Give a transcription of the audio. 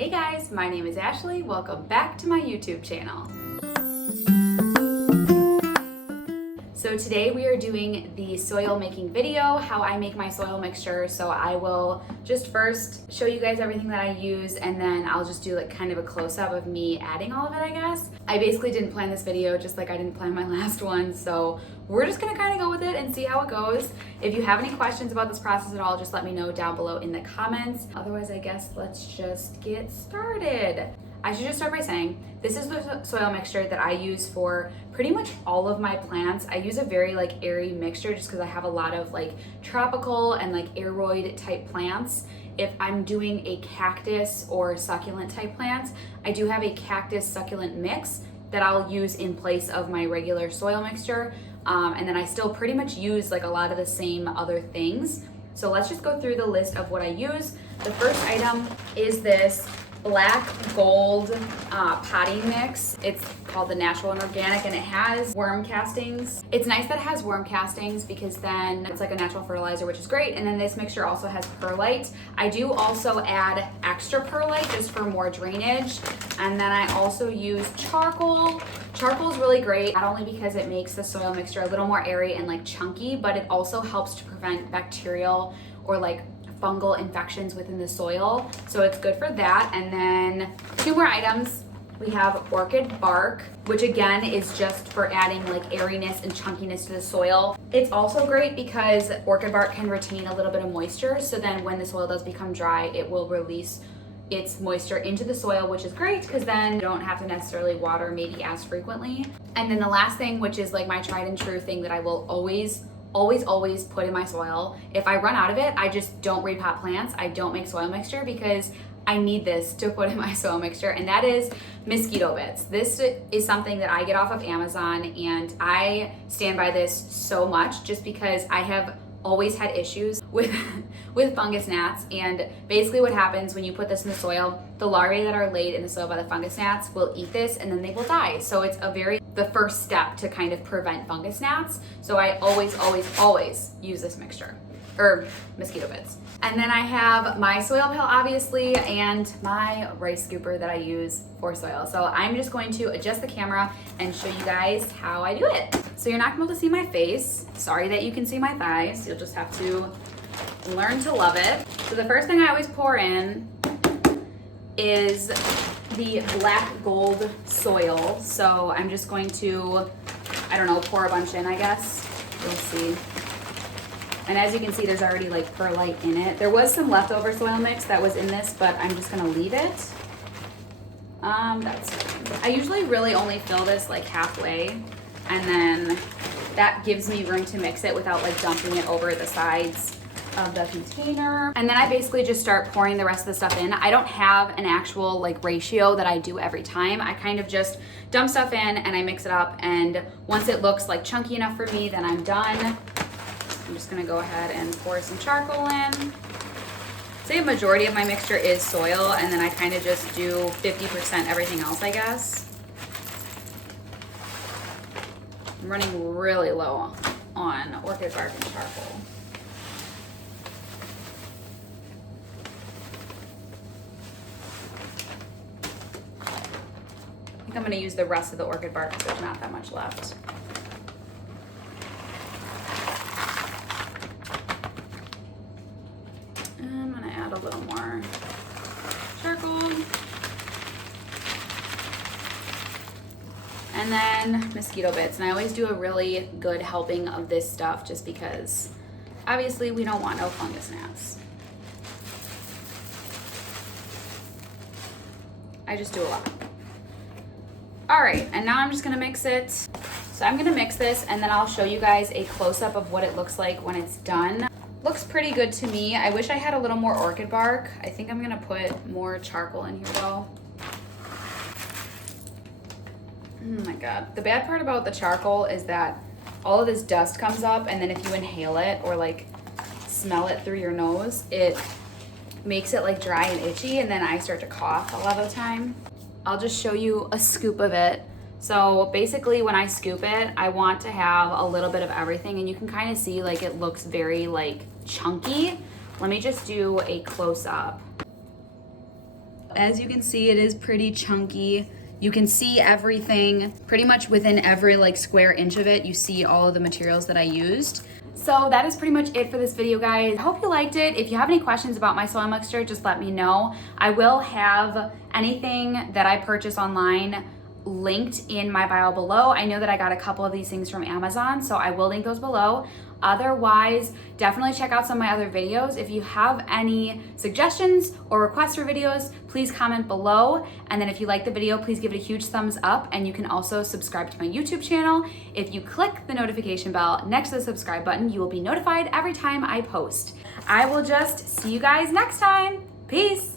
Hey guys, my name is Ashley. Welcome back to my YouTube channel. So today we are doing the soil making video, how I make my soil mixture. So I will just first show you guys everything that I use, and then I'll just do like kind of a close-up of me adding all of it, I guess. I basically didn't plan this video just like I didn't plan my last one, so we're just gonna kind of go with it and see how it goes. If you have any questions about this process at all, just let me know down below in the comments. Otherwise, I guess let's just get started. I should just start by saying, this is the soil mixture that I use for pretty much all of my plants. I use a very like airy mixture just because I have a lot of like tropical and like aeroid type plants. If I'm doing a cactus or succulent type plants, I do have a cactus succulent mix that I'll use in place of my regular soil mixture. And then I still pretty much use like a lot of the same other things. So let's just go through the list of what I use. The first item is this black gold potting mix. It's called the natural and organic, and it has worm castings. It's nice that it has worm castings because then it's like a natural fertilizer, which is great. And then this mixture also has perlite. I do also add extra perlite just for more drainage. And then I also use charcoal. Charcoal is really great, not only because it makes the soil mixture a little more airy and like chunky, but it also helps to prevent bacterial or like fungal infections within the soil, so it's good for that. And then two more items. We have orchid bark, which again is just for adding like airiness and chunkiness to the soil. It's also great because orchid bark can retain a little bit of moisture, so then when the soil does become dry, it will release its moisture into the soil, which is great because then you don't have to necessarily water maybe as frequently. And then the last thing, which is like my tried and true thing that I will always put in my soil. If I run out of it, I just don't repot plants. I don't make soil mixture because I need this to put in my soil mixture, and that is mosquito bits. This is something that I get off of Amazon, and I stand by this so much just because I have always had issues with fungus gnats. And basically what happens when you put this in the soil, the larvae that are laid in the soil by the fungus gnats will eat this and then they will die. So it's the first step to kind of prevent fungus gnats. So I always use this mixture, or mosquito bits. And then I have my soil pail, obviously, and my rice scooper that I use for soil. So I'm just going to adjust the camera and show you guys how I do it. So you're not gonna be able to see my face. Sorry that you can see my thighs. You'll just have to learn to love it. So the first thing I always pour in is the black gold soil. So I'm just going to, I don't know, pour a bunch in, I guess. You'll see. And as you can see, there's already like perlite in it. There was some leftover soil mix that was in this, but I'm just gonna leave it. That's fine. I usually really only fill this like halfway, and then that gives me room to mix it without like dumping it over the sides of the container. And then I basically just start pouring the rest of the stuff in. I don't have an actual like ratio that I do every time. I kind of just dump stuff in and I mix it up, and once it looks like chunky enough for me, then I'm done. I'm just gonna go ahead and pour some charcoal in. Say a majority of my mixture is soil, and then I kind of just do 50% everything else, I guess. I'm running really low on orchid bark and charcoal. I think I'm gonna use the rest of the orchid bark because there's not that much left. I'm gonna add a little more charcoal. And then mosquito bits. And I always do a really good helping of this stuff just because obviously we don't want no fungus gnats. I just do a lot. All right, and now I'm just gonna mix it. So I'm gonna mix this, and then I'll show you guys a close-up of what it looks like when it's done. Looks pretty good to me. I wish I had a little more orchid bark. I think I'm gonna put more charcoal in here though. Oh my God. The bad part about the charcoal is that all of this dust comes up, and then if you inhale it or like smell it through your nose, it makes it like dry and itchy, and then I start to cough a lot of the time. I'll just show you a scoop of it. So basically when I scoop it, I want to have a little bit of everything, and you can kind of see like it looks very like chunky. Let me just do a close up. As you can see, it is pretty chunky. You can see everything pretty much within every like square inch of it. You see all of the materials that I used. So that is pretty much it for this video, guys. I hope you liked it. If you have any questions about my soil mixture, just let me know. I will have anything that I purchase online linked in my bio below. I know that I got a couple of these things from Amazon, so I will link those below. Otherwise, definitely check out some of my other videos. If you have any suggestions or requests for videos, please comment below. And then if you like the video, please give it a huge thumbs up. And you can also subscribe to my YouTube channel. If you click the notification bell next to the subscribe button, you will be notified every time I post. I will just see you guys next time. Peace.